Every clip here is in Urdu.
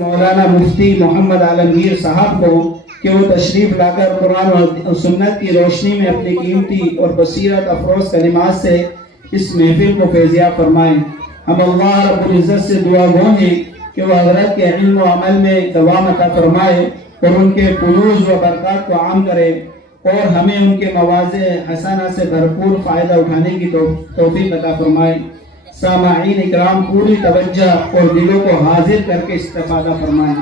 مولانا مفتی محمد عالمگیر صاحب کو کہ وہ تشریف لا کر قرآن و سنت کی روشنی میں اپنی قیمتی اور بصیرت افروز کلمات سے اس محفل کو فیضیاب فرمائیں۔ ہم اللہ رب العزت سے دعا گو ہیں کہ وہ حضرت کے علم و عمل میں دوام عطا فرمائے اور ان کے فیوز و برکات کو عام کرے اور ہمیں ان کے مواضع حسنہ سے بھرپور فائدہ اٹھانے کی توفیق عطا فرمائے۔ سامعین اکرام پوری توجہ اور دلوں کو حاضر کر کے استفادہ فرمائیں۔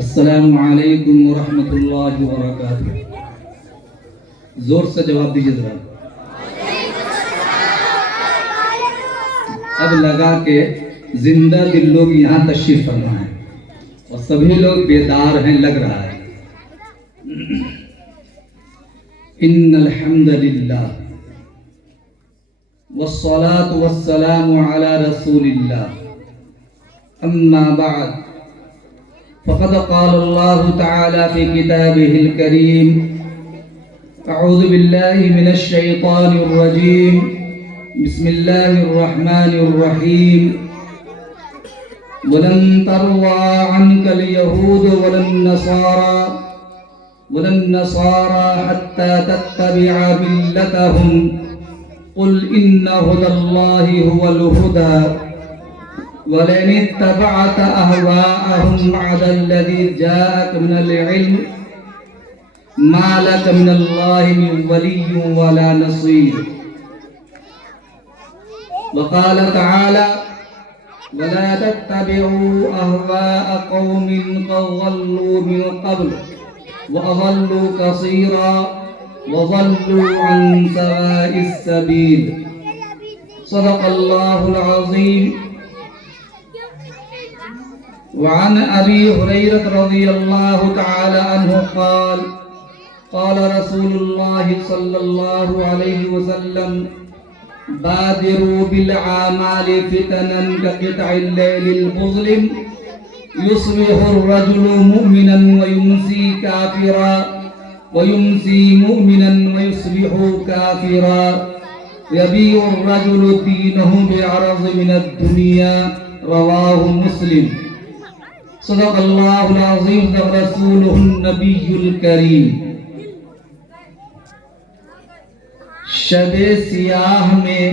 السلام علیکم ورحمۃ اللہ وبرکاتہ۔ زور سے جواب دیجیے ذرا۔ اب لگا کہ زندہ دل لوگ یہاں تشریف فرما ہے اور سبھی لوگ بیدار ہیں، لگ رہا ہے۔ ان الحمد للہ والصلاة والسلام علی رسول اللہ، اما بعد فقد قال الله تعالى في كتابه الكريم أعوذ بالله من الشيطان الرجيم بسم الله الرحمن الرحيم ولن ترضى عنك اليهود ولا النصارى حتى تتبع ملتهم قل إن هدى الله هو الهدى ولئن اتبعت أهواءهم بعد الذي جاءك من العلم ما لك من الله من ولي ولا نصير وقال تعالى ولا تتبعوا أهواء قوم قد ضلوا من قبل وأضلوا كثيرا وضلوا عن سواء السبيل صدق الله العظيم۔ وعن أبي هريرة رضي الله تعالى عنه قال قال رسول الله صلى الله عليه وسلم بادروا بالأعمال فتنا كقطع الليل المظلم يصبح الرجل مؤمنا ويمسي كافرا ويمسي مؤمنا ويصبح كافرا يبيع الرجل دينه بعرض من الدنيا رواه مسلم۔ صدق اللہ العظیم صدق رسولہ النبی الکریم۔ شب سیاہ میں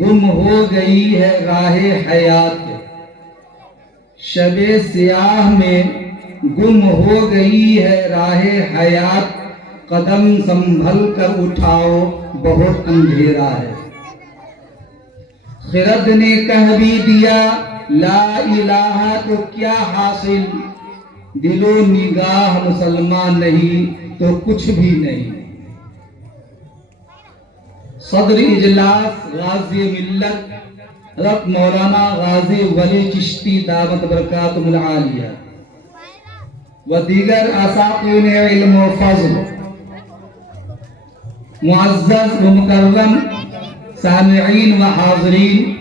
گم ہو گئی ہے راہ حیات، شب سیاہ میں گم ہو گئی ہے راہ حیات، قدم سنبھل کر اٹھاؤ بہت اندھیرا ہے۔ خرد نے کہہ بھی دیا لا الہ تو کیا حاصل، دل و نگاہ مسلمان نہیں تو کچھ بھی نہیں۔ صدر اجلاس غازی ملت حضرت مولانا غازی ولی چشتی دعوت برکاتہ العالیہ و دیگر اساتذین علم و فضل، معزز و مکرم سامعین و حاضرین،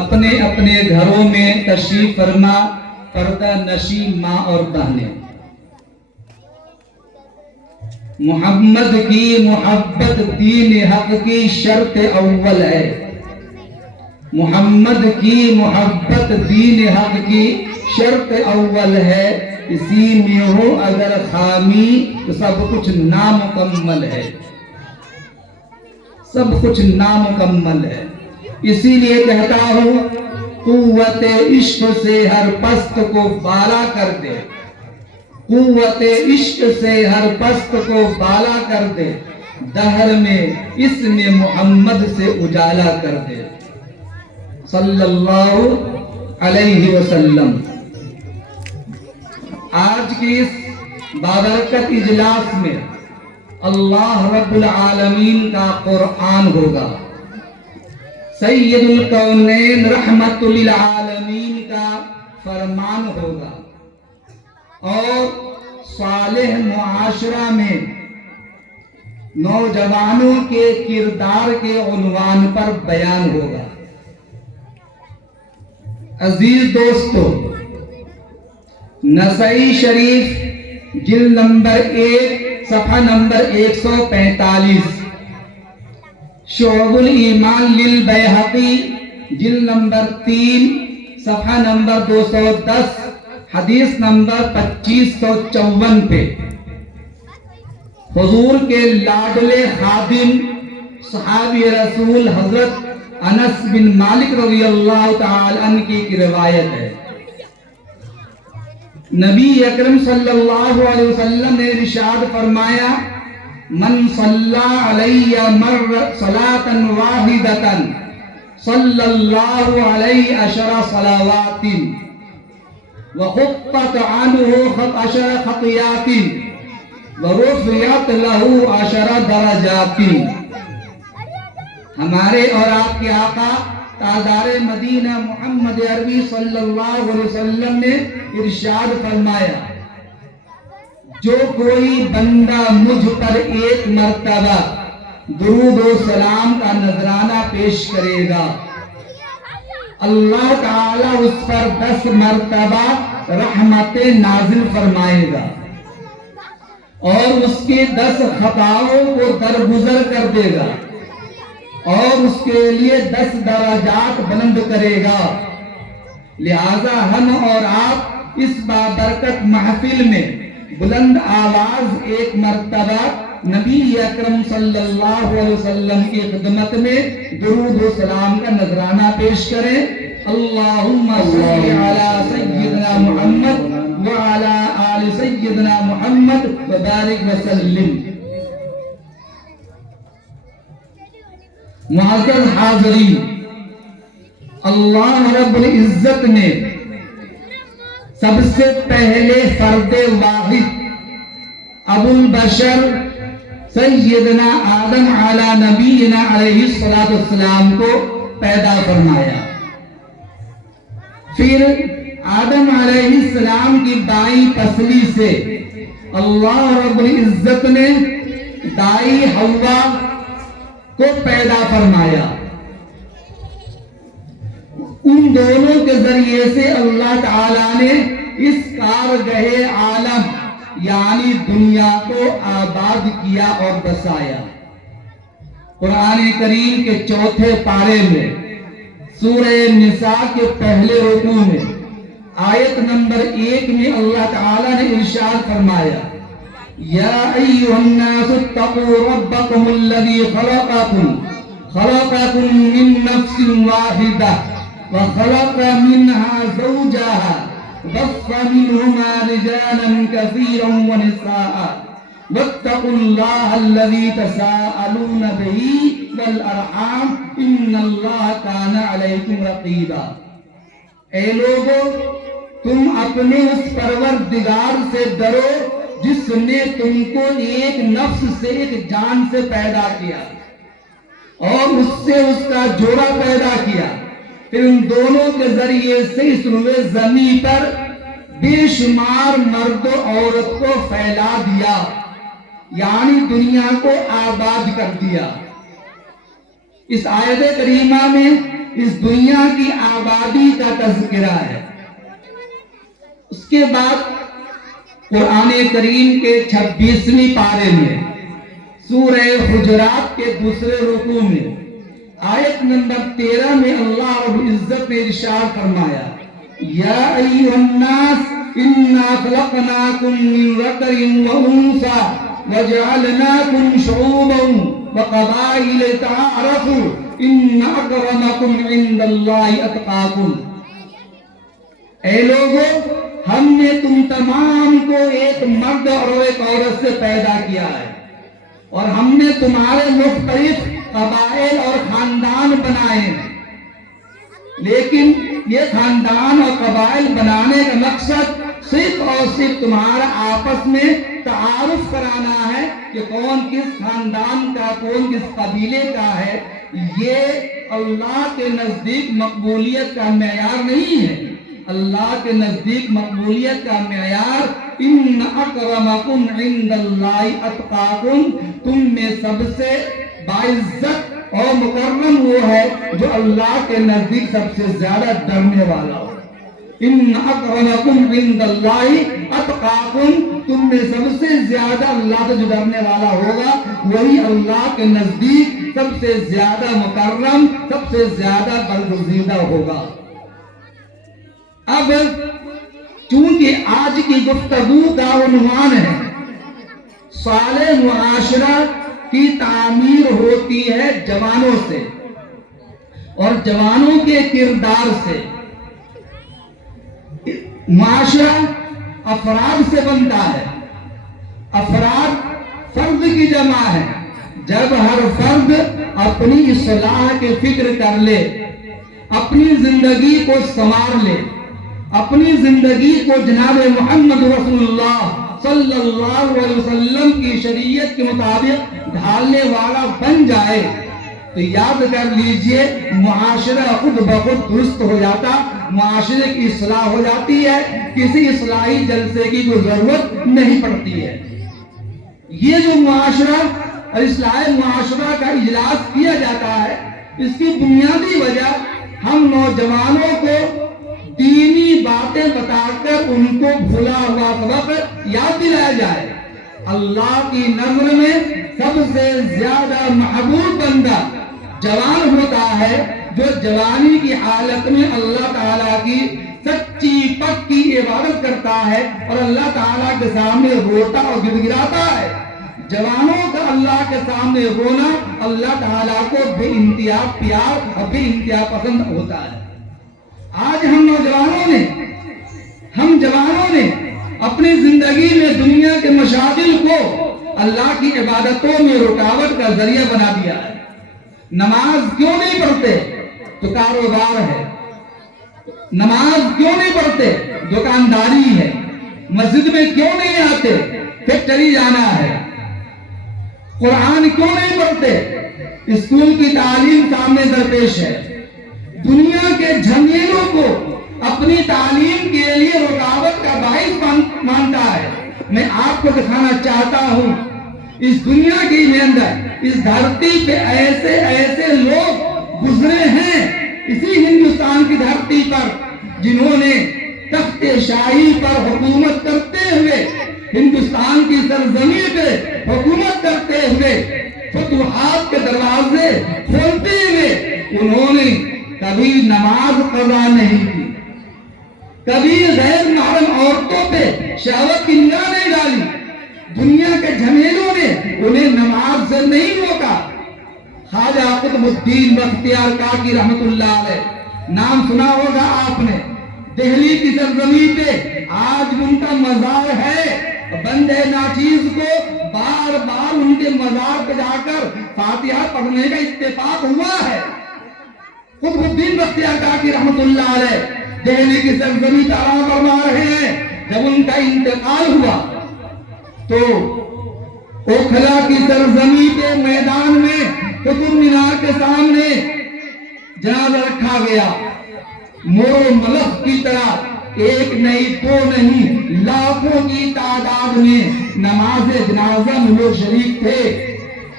اپنے اپنے گھروں میں تشریف فرما پردہ نشین ماں اور بہنیں، محمد کی محبت دین حق کی شرط اول ہے، محمد کی محبت دین حق کی شرط اول ہے، اسی میں ہو اگر خامی تو سب کچھ نامکمل ہے، سب کچھ نامکمل ہے۔ اسی لیے کہتا ہوں قوت عشق سے ہر پست کو بالا کر دے، قوت عشق سے ہر پست کو بالا کر دے، دہر میں اسم محمد سے اجالا کر دے صلی اللہ علیہ وسلم۔ آج کی اس بابرکت اجلاس میں اللہ رب العالمین کا قرآن ہوگا، سید الکونین رحمت للعالمین کا فرمان ہوگا اور صالح معاشرہ میں نوجوانوں کے کردار کے عنوان پر بیان ہوگا۔ عزیز دوستو، نسائی شریف جلد نمبر 1 صفحہ نمبر 145، شعب الایمان للبیہقی جلد نمبر 3 صفحہ نمبر 210، حدیث نمبر 2554 پہ حضور کے لاڈلے خادم صحابی رسول حضرت انس بن مالک رضی اللہ تعالی عنہ کی روایت ہے۔ نبی اکرم صلی اللہ علیہ وسلم نے ارشاد فرمایا، من صلی علی صلاۃ واحدۃ صلی اللہ علیہ 10 صلوات وحطت عنہ 10 خطیات ورفعت لہ 10 درجات۔ ہمارے اور آپ کے آقا تاجدار مدینہ محمد عربی صلی اللہ علیہ وسلم نے ارشاد فرمایا، جو کوئی بندہ مجھ پر 1 مرتبہ درود و سلام کا نذرانہ پیش کرے گا، اللہ تعالی اس پر 10 مرتبہ رحمت نازل فرمائے گا اور اس کے 10 خطاؤں کو درگزر کر دے گا اور اس کے لیے 10 درجات بلند کرے گا۔ لہذا ہم اور آپ اس بابرکت محفل میں بلند آواز 1 مرتبہ نبی اکرم صلی اللہ علیہ وسلم کی خدمت میں درود و سلام کا نذرانہ پیش کریں۔ اللہم صلی علی سیدنا محمد وعلی آل سیدنا محمد وبارک وسلم۔ معزز حاضرین، اللہ رب العزت نے سب سے پہلے فرد واحد ابو البشر سیدنا آدم علی نبینا علیہ السلام کو پیدا فرمایا۔ پھر آدم علیہ السلام کی دائیں پسلی سے اللہ رب العزت نے دائیں حوا کو پیدا فرمایا۔ ان دونوں کے ذریعے سے اللہ تعالیٰ نے اس کارگہ عالم یعنی دنیا کو آباد کیا اور بسایا۔ قرآن کریم کے 4 پارے میں سورہ نساء کے پہلے رکوع میں آیت نمبر 1 میں اللہ تعالیٰ نے ارشاد فرمایا، یا ایھا الناس اتقوا ربکم الذی خلقکم من نفس واحدہ وخلق منها زوجها وبث منهما رجالا كثيرا ونساء واتقوا الله الذي تساءلون به والارحام ان الله كان عليكم رقيبا۔ اے لوگو، تم اپنے اس پروردگار سے ڈرو جس نے تم کو ایک نفس سے، ایک جان سے پیدا کیا اور اس سے اس کا جوڑا پیدا کیا، پھر ان دونوں کے ذریعے سے اس روئے زمین پر بے شمار مرد و عورت کو پھیلا دیا، یعنی دنیا کو آباد کر دیا۔ اس آیت کریمہ میں اس دنیا کی آبادی کا تذکرہ ہے۔ اس کے بعد قرآن کریم کے 26ویں پارے میں سورہ حجرات کے دوسرے رکوع میں آیت نمبر 13 میں اللہ رب العزت نے ارشاد فرمایا، یا ایھا الناس انا خلقناکم من ذکر و انثی وجعلناکم شعوبا وقبائل تعارفوا ان اکرمکم عند اللہ اتقاکم۔ اے لوگو، ہم نے تم تمام کو ایک مرد اور ایک عورت سے پیدا کیا ہے اور ہم نے تمہارے مختلف قبائل اور خاندان بنائے ہیں، لیکن یہ خاندان اور قبائل بنانے کا مقصد صرف اور صرف تمہارا آپس میں تعارف کرانا ہے کہ کون کس خاندان کا، کون کس قبیلے کا ہے۔ یہ اللہ کے نزدیک مقبولیت کا معیار نہیں ہے۔ اللہ کے نزدیک مقبولیت کا معیار ان اکرمکم عند اللہ اتقاکم، تم میں سب سے باعزت اور مکرم وہ ہے جو اللہ کے نزدیک سب سے زیادہ ڈرنے والا ہو. ان اکرمکم عند اللہ اتقاکم، تم میں سب سے زیادہ اللہ سے جو ڈرنے والا ہوگا وہی اللہ کے نزدیک سب سے زیادہ مکرم، سب سے زیادہ برگزیدہ ہوگا. اب چونکہ آج کی گفتگو کا عنوان ہے صالح معاشرہ کی تعمیر ہوتی ہے جوانوں سے اور جوانوں کے کردار سے. معاشرہ افراد سے بنتا ہے. افراد فرد کی جمع ہے. جب ہر فرد اپنی اصلاح کی فکر کر لے، اپنی زندگی کو سنوار لے، اپنی زندگی کو جناب محمد رسول اللہ صلی اللہ علیہ وسلم کی شریعت کے مطابق ڈھالنے والا بن جائے، تو یاد کر لیجئے معاشرہ خود بخود درست ہو جاتا، معاشرے کی اصلاح ہو جاتی ہے، کسی اصلاحی جلسے کی کوئی ضرورت نہیں پڑتی ہے. یہ جو معاشرہ اور اصلاح معاشرہ کا اجلاس کیا جاتا ہے، اس کی بنیادی وجہ ہم نوجوانوں کو دینی باتیں بتا کر ان کو بھولا ہوا سبق یاد دلایا جائے. اللہ کی نظر میں سب سے زیادہ محبوب بندہ جوان ہوتا ہے جو جوانی کی حالت میں اللہ تعالیٰ کی سچی پکی عبادت کرتا ہے اور اللہ تعالیٰ کے سامنے روتا اور گڑ گڑاتا ہے. جوانوں کا اللہ کے سامنے رونا اللہ تعالیٰ کو بے انتہا پیار اور بے انتہا پسند ہوتا ہے. آج ہم جوانوں نے اپنی زندگی میں دنیا کے مشاغل کو اللہ کی عبادتوں میں رکاوٹ کا ذریعہ بنا دیا ہے. نماز کیوں نہیں پڑھتے؟ تو کاروبار ہے. نماز کیوں نہیں پڑھتے؟ دکانداری ہے. مسجد میں کیوں نہیں آتے؟ فیکٹری جانا ہے. قرآن کیوں نہیں پڑھتے؟ اسکول کی تعلیم سامنے درپیش ہے. دنیا کے جھمیلوں کو اپنی تعلیم کے لیے رکاوٹ کا باعث مانتا ہے. میں آپ کو دکھانا چاہتا ہوں اس دنیا کے اندر اس دھرتی پہ ایسے لوگ گزرے ہیں اسی ہندوستان کی دھرتی پر جنہوں نے تخت شاہی پر حکومت کرتے ہوئے، ہندوستان کی سرزمین پہ حکومت کرتے ہوئے، فتوحات کے دروازے کھولتے ہوئے انہوں نے کبھی نماز قضا نہیں کی، کبھی غیر محرم عورتوں پہ شہوت کی نگاہ نہیں ڈالی. دنیا کے جھمیلوں نے انہیں نماز سے نہیں روکا. خواجہ قطب الدین بختیار کاکی رحمت اللہ علیہ نام سنا ہوگا آپ نے. دہلی کی سرزمین پہ آج ان کا مزار ہے. بندے ناچیز کو بار بار ان کے مزار پہ جا کر فاتحہ پڑھنے کا اتفاق ہوا ہے. قطب الدین بختیار کاکی رحمت اللہ علیہ دہلی کی سرزمین پر آرام فرما رہے ہیں. جب ان کا انتقال ہوا تو اوکھلا کی سرزمین کے میدان میں قطب مینار کے سامنے جنازہ رکھا گیا. مور و ملخ کی طرح ایک نہیں دو نہیں لاکھوں کی تعداد میں نماز جنازہ میں لوگ شریک تھے.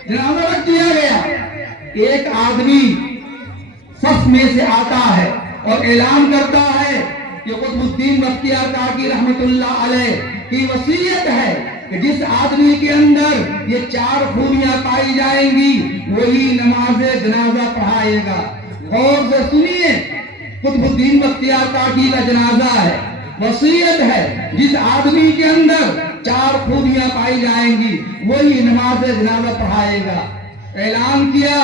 جنازہ رکھ دیا گیا. ایک آدمی صف میں سے آتا ہے اور اعلان کرتا ہے کہ قطب الدین بختیار کاکی رحمت اللہ علیہ کی وصیت ہے کہ جس آدمی کے اندر یہ 4 خوبیاں پائی جائیں گی وہی نماز جنازہ پڑھائے گا. غور سے سنیے، قطب الدین بختیار کاکی کا جنازہ ہے، وصیت ہے جس آدمی کے اندر 4 خوبیاں پائی جائیں گی وہی نماز جنازہ پڑھائے گا. اعلان کیا،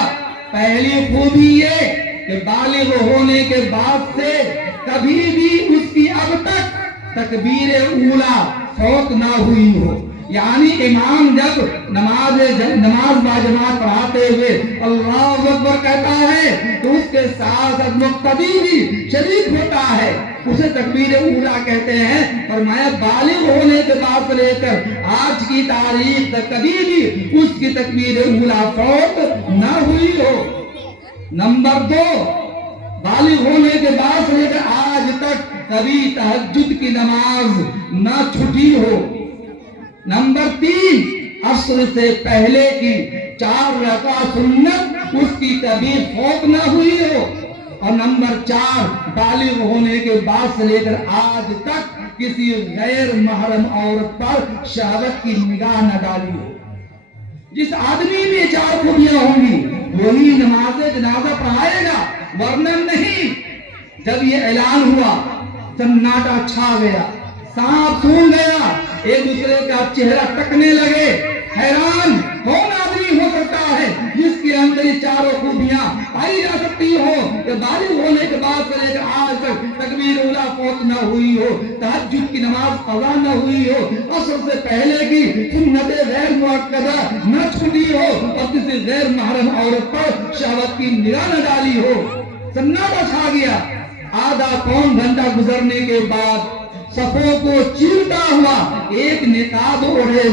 پہلی خوبی یہ کہ بالغ ہونے کے بعد سے کبھی بھی اس کی اب تک تکبیر اولا فوت نہ ہوئی ہو. یعنی امام جب نماز باجماعت پڑھاتے ہوئے اللہ اکبر کہتا ہے تو اس کے ساتھ مقتدی بھی شریک ہوتا ہے، اسے تکبیر اولا کہتے ہیں. فرمایا بالغ ہونے کے بعد سے لے کر آج کی تاریخ تک کبھی بھی اس کی تکبیر اولا فوت نہ ہوئی ہو. نمبر 2، بالغ ہونے کے بعد سے لے کر آج تک کبھی تہجد کی نماز نہ چھٹی ہو. نمبر 3، عصر سے پہلے کی 4 رکعت سنت اس کی کبھی فوت نہ ہوئی ہو، اور نمبر 4 بالغ ہونے کے بعد سے لے کر آج تک کسی غیر محرم عورت پر شہوت کی نگاہ نہ ڈالی ہو۔ جس آدمی میں 4 خوبیاں ہوں گی وہی نماز جنازہ پڑھائے گا، ورنہ نہیں۔ جب یہ اعلان ہوا سناٹا چھا گیا، سانپ سون گیا، ایک دوسرے کا چہرہ تکنے لگے۔ حیران کون آدمی ہو سکتا ہے جس کے اندر یہ 4 خوبیاں پائی جا سکتی ہو کہ بالغ ہونے کے بعد سے لے کر آج تک تکبیر اولیٰ فوت نہ ہوئی ہو، تہجد کی نماز قضا نہ ہوئی ہو، عصر سے پہلے کی سنت غیر مؤکدہ نہ چھوٹی ہو، اور کسی غیر محرم عورت پر شہوت کی نگاہ نہ ڈالی ہو۔ سناٹا چھا گیا۔ آدھا پون گھنٹہ گزرنے کے بعد صفوں کو چیرتا ہوا ایک نقاب اوڑھے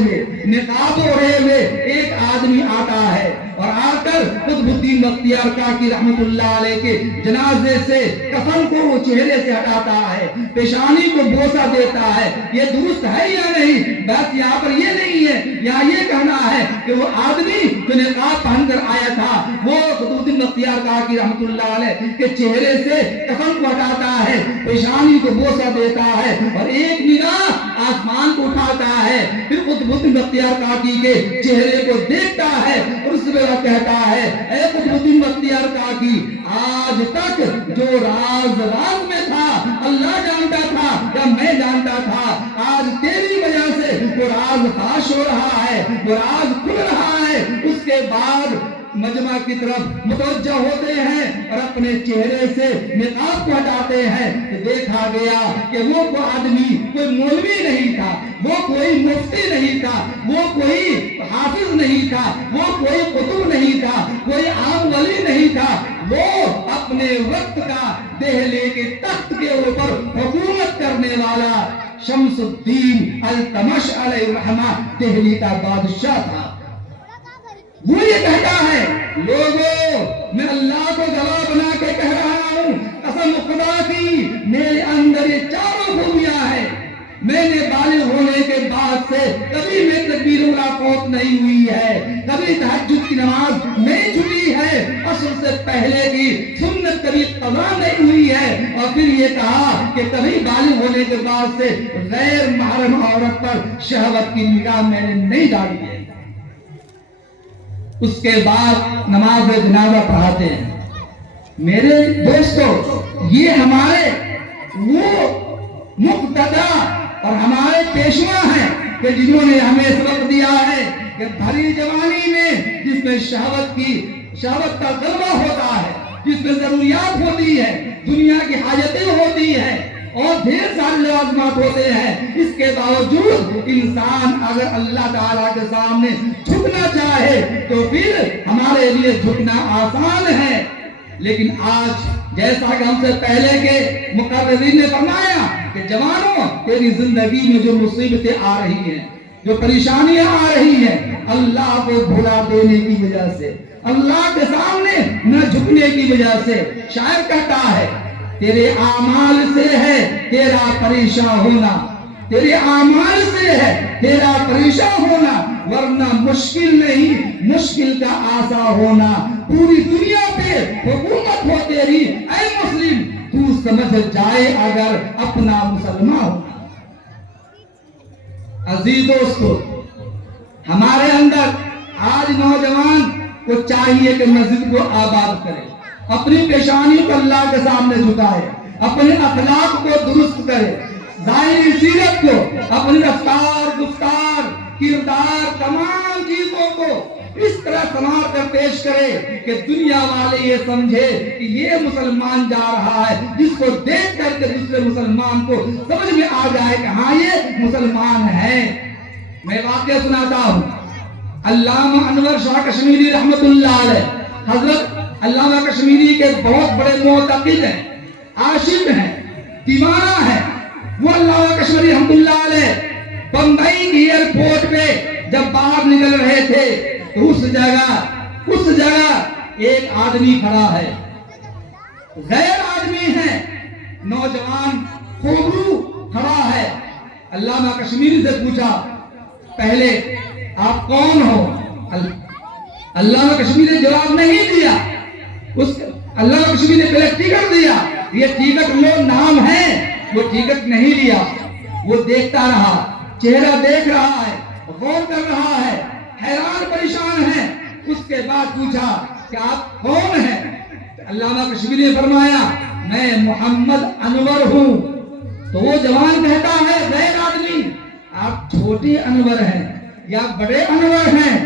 ہوئے ایک آدمی آتا ہے، اور آ کر قطب الدین بختیار کاکی رحمت اللہ علیہ کے جنازے سے کفن کو چہرے سے ہٹاتا ہے، پیشانی کو بوسہ دیتا ہے۔ یہ درست ہے یا نہیں؟ بس یہاں پر یہ نہیں ہے، یہاں یہ کہنا ہے کہ وہ آدمی جو نقاب پہن کر آیا تھا وہ قطب الدین بختیار کاکی رحمت اللہ علیہ کے چہرے سے کفن کو ہٹاتا ہے، پیشانی کو بوسہ دیتا ہے، اور ایک نگاہ آسمان کو اٹھاتا ہے، پھر قطب الدین بختیار کاکی کے چہرے کو دیکھتا ہے، اور اس میں وہ کہتا ہے اے قطب الدین بختیار کاکی، آج تک جو راز میں تھا اللہ جانتا تھا یا میں جانتا تھا، آج تیری وجہ سے وہ راز فاش ہو رہا ہے، وہ راز کھل رہا ہے۔ اس کے بعد مجمع کی طرف متوجہ ہوتے ہیں اور اپنے چہرے سے نقاب کو ہٹاتے ہیں، تو دیکھا گیا کہ وہ آدمی کوئی مولوی نہیں تھا، وہ کوئی مفتی نہیں تھا، وہ کوئی حافظ نہیں تھا، وہ کوئی قطب نہیں تھا، کوئی عام ولی نہیں تھا، وہ اپنے وقت کا دہلی کے تخت کے اوپر حکومت کرنے والا شمس الدین التمش علیہ الرحمہ دہلی کا بادشاہ تھا۔ وہ یہ کہتا ہے لوگوں میں اللہ کو گواہ بنا کے کہہ رہا ہوں، قسم خدا کی میرے اندر یہ 4 خوبیاں ہیں۔ میں نے بالغ ہونے کے بعد سے کبھی میں تکبیر اولیٰ فوت نہیں ہوئی ہے، کبھی تہجد کی نماز نہیں چھوٹی ہے، عصر سے پہلے کی سنت کبھی قضا نہیں ہوئی ہے، اور پھر یہ کہا کہ کبھی بالغ ہونے کے بعد سے غیر محرم عورت پر شہوت کی نگاہ میں نے نہیں ڈالی ہے۔ اس کے بعد نماز جنازہ پڑھاتے ہیں۔ میرے دوستو، یہ ہمارے وہ مقتدا اور ہمارے پیشوا ہیں کہ جنہوں نے ہمیں سبق دیا ہے کہ بھری جوانی میں جس میں شہوت کا غلبہ ہوتا ہے، جس میں ضروریات ہوتی ہے، دنیا کی حاجتیں ہوتی ہیں اور ڈھیر سارے لوازمات ہوتے ہیں، اس کے باوجود انسان اگر اللہ تعالیٰ کے سامنے جھکنا چاہے تو پھر ہمارے لیے جھکنا آسان ہے۔ لیکن آج جیسا کہ ہم سے پہلے کے مقررین نے فرمایا کہ جوانوں، تیری زندگی میں جو مصیبتیں آ رہی ہیں، جو پریشانیاں آ رہی ہیں، اللہ کو بھلا دینے کی وجہ سے، اللہ کے سامنے نہ جھکنے کی وجہ سے۔ شاعر کہتا ہے تیرے اعمال سے ہے تیرا پریشان ہونا، تیرے اعمال سے ہے تیرا پریشان ہونا، ورنہ مشکل نہیں، مشکل کا آسا ہونا۔ پوری دنیا پہ حکومت ہو تیری اے مسلم، تو سمجھ جائے اگر اپنا مسلمان ہونا۔ عزیز دوستو، ہمارے اندر آج نوجوان کو چاہیے کہ مسجد کو آباد کرے، اپنی پیشانی کو اللہ کے سامنے جھکائے، اپنے اخلاق کو درست کرے، ظاہری سیرت کو، اپنی رفتار، گفتار، کردار، تمام چیزوں کو اس طرح سنوار کر پیش کرے کہ دنیا والے یہ سمجھے کہ یہ مسلمان جا رہا ہے، جس کو دیکھ کر کے دوسرے مسلمان کو سمجھ میں آ جائے کہ ہاں یہ مسلمان ہے۔ میں واقعہ سناتا ہوں۔ علامہ انور شاہ کشمیری رحمت اللہ علیہ، حضرت علامہ کشمیری کے بہت بڑے معتقد ہیں، عاشق ہیں، دیوانہ ہیں۔ وہ علامہ کشمیری رحمت اللہ علیہ بمبئی کی ایئرپورٹ پہ جب باہر نکل رہے تھے تو اس جگہ ایک آدمی کھڑا ہے، غیر آدمی ہے، نوجوان خوبرو کھڑا ہے۔ علامہ کشمیری سے پوچھا، پہلے آپ کون ہو؟ علامہ کشمیری نے جواب نہیں دیا. علامہ کشمیری نے پہلے ٹکٹ دیا. یہ ٹکٹ لو نام ہے، وہ ٹکٹ نہیں لیا. وہ دیکھتا رہا، چہرہ دیکھ رہا ہے، غور کر رہا ہے، حیران پریشان ہے. اس کے بعد پوچھا کہ آپ کون ہیں؟ علامہ کشمیری نے فرمایا میں محمد انور ہوں. تو وہ جوان کہتا ہے غیر آدمی آپ چھوٹے انور ہیں یا بڑے انور ہیں؟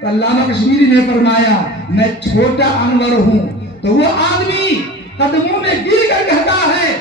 تو علامہ کشمیری نے فرمایا میں چھوٹا انور ہوں. تو وہ آدمی قدموں میں گر کر کہتا ہے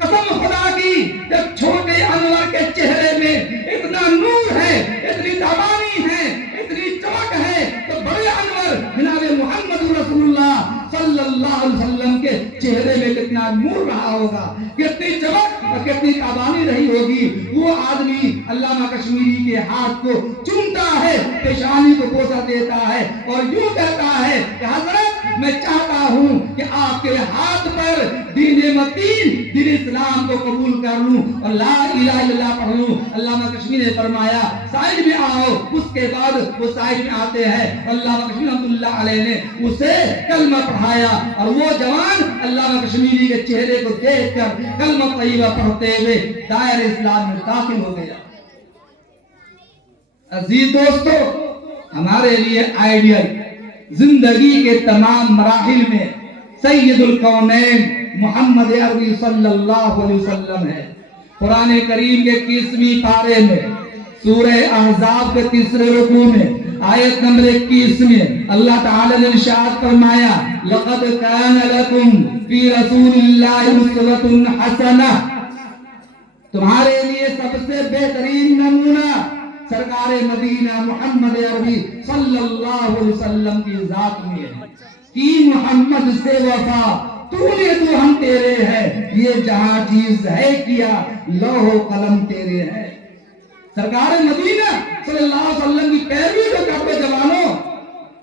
قسم خدا کی، جب چھوٹے انور کے چہرے میں اتنا نور ہے، اتنی تابانی ہے، اتنی چمک ہے، تو بڑے انور جناب محمد رسول اللہ صلی اللہ علیہ وسلم کے چہرے میں کتنا نور رہا ہوگا، کتنی چمک اور کتنی تابانی رہی ہوگی. وہ آدمی علامہ کشمیری کے ہاتھ کو چومتا ہے، پیشانی کو بوسہ دیتا ہے اور یوں کہتا ہے کہ حضرت میں چاہتا ہوں کہ آپ کے ہاتھ پر دین متین، دین اسلام کو قبول کر لوں اور لا الہ الا اللہ پڑھ لوں. علامہ کشمیری نے فرمایا سائڈ میں آؤ. اس کے بعد وہ سائڈ میں آتے ہیں. علامہ کشمیری رحمۃ اللہ علیہ نے اسے کلمہ پڑھایا اور وہ جوان علامہ کشمیری کے چہرے کو دیکھ کر کلمہ طیبہ پڑھتے ہوئے دائرہ اسلام میں داخل ہو گیا. عزیز دوستو، ہمارے لیے آئیڈیل زندگی کے تمام مراحل میں سید الکونین محمد عربی صلی اللہ علیہ وسلم ہے. قرآن کریم کے 21ویں پارے میں سورہ احزاب کے 3 رکوع میں آیت نمبر 21 میں اللہ تعالی نے ارشاد فرمایا لقد کان لکم فی رسول اللہ اسوۃ حسنہ، تمہارے لیے سب سے بہترین نمونہ سرکار مدینہ محمد عربی صلی اللہ علیہ وسلم کی ذات میں ہے. کی محمد سے وفا تو نے تو ہم تیرے ہیں، یہ جہاں چیز ہے کیا لوح و قلم تیرے ہیں. سرکار مدینہ صلی اللہ علیہ وسلم کی پیروی جو کرتے جوانوں،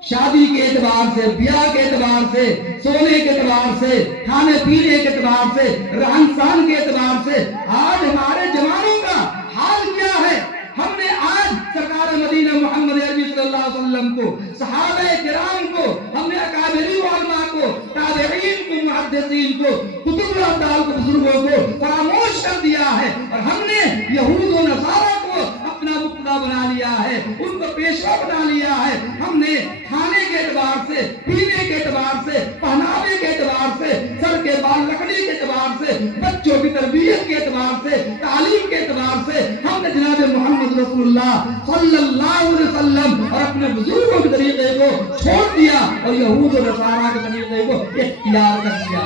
شادی کے اعتبار سے، بیاہ کے اعتبار سے، سونے کے اعتبار سے، کھانے پینے کے اعتبار سے، رہن سہن کے اعتبار سے آج ہمارے جوانوں کا حال کیا ہے؟ ہم نے آج سرکار مدینہ محمد عربی صلی اللہ علیہ وسلم کو، صحابہ کرام کو، ہم نے اکابرین علماء کو، تابعین کو، محدثین کو، کتب الابدال کو، بزرگوں کو فراموش کر دیا ہے اور ہم نے یہود و نصارہ کو اپنا مقتدا بنا لیا ہے، ان کو پیشوا بنا لیا ہے. ہم نے کھانے کے اعتبار سے، پینے کے اعتبار سے، پہناوے کے اعتبار سے، سر کے بال رکھنے کے اعتبار سے، بچوں کی تربیت کے اعتبار سے، تعلیم کے اعتبار سے ہم نے جناب محمد رسول اللہ صلی اللہ علیہ وسلم اور اپنے بزرگوں کے طریقے کو چھوڑ دیا اور یہود و نصارہ کے طریقے کو اختیار کر دیا.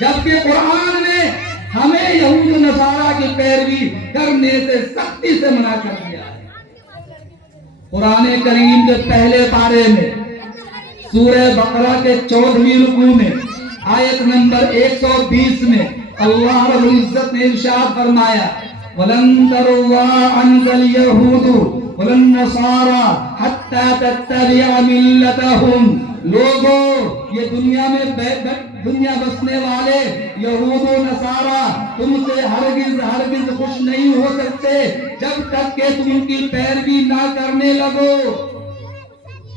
جبکہ قرآن نے ہمیں یہود و نصارہ کی پیروی کرنے سے سختی سے منع کر دیا ہے. قرآن کریم کے پہلے پارے میں سورہ بقرہ کے 14ویں رکوع میں آیت نمبر 120 میں اللہ رب العزت نے ارشاد فرمایا وَلَن تَرْضَىٰ عَنْكَ الْيَهُودُ وَلَا النَّصَارَىٰ حَتَّىٰ تَتَّبِعَ مِلَّتَهُمْ. لوگوں، یہ دنیا میں دنیا بسنے والے یہود و نصارہ تم سے ہرگز خوش نہیں ہو سکتے جب تک کہ تم ان کی پیروی نہ کرنے لگو.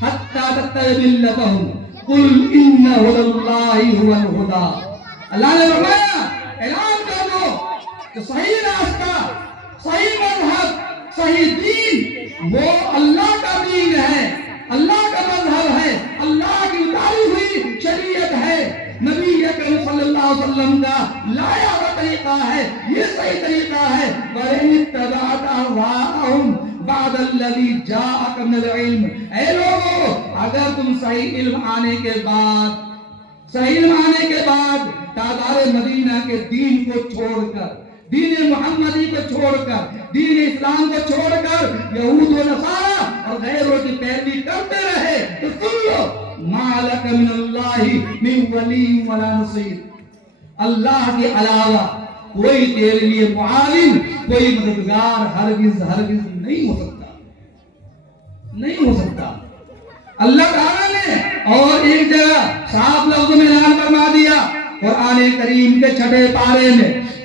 حَتَّىٰ تَتَّبِعَ مِلَّتَهُمْ قُلْ إِنَّ هُدَى اللَّهِ هُوَ الْهُدَىٰ. اللہ نے فرمایا اعلان کر دو کہ صحیح راستہ، صحیح مذہب، صحیح دین وہ اللہ کا دین ہے، اللہ کا مذہب ہے، اللہ کی اتاری ہوئی شریعت ہے، نبی اکرم صلی اللہ علیہ وسلم کا لایا ہوا طریقہ ہے، یہ صحیح طریقہ ہے. وَإِنِ اتَّبَعْتَ أَهْوَاءَهُمْ بَعْدَ الَّذِي جَاءَكَ مِنَ الْعِلْمِ. اے لوگو، اگر تم صحیح علم آنے کے بعد تابعہ مدینہ کے دین کو چھوڑ کر، دین محمدی کو چھوڑ کر، دین اسلام کو چھوڑ کر یہود و نصارہ اور غیروں کی پیروی کرتے رہے تو سن لو مَا لَكَ مِنَ اللَّهِ مِن وَلِيٍّ وَلَا نَصِيرٍ. اللہ کے علاوہ کوئی تیرے لیے معاون، کوئی مددگار ہرگز نہیں ہو سکتا. اللہ تعالیٰ نے اور ایک جگہ صاف لفظوں میں اعلان فرما دیا قرآن کریم کے 6 پارے میں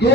2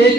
1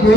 2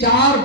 4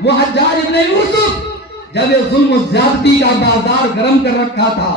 وہ حجاج ابن یوسف جب یہ ظلم و زیادتی کا بازار گرم کر رکھا تھا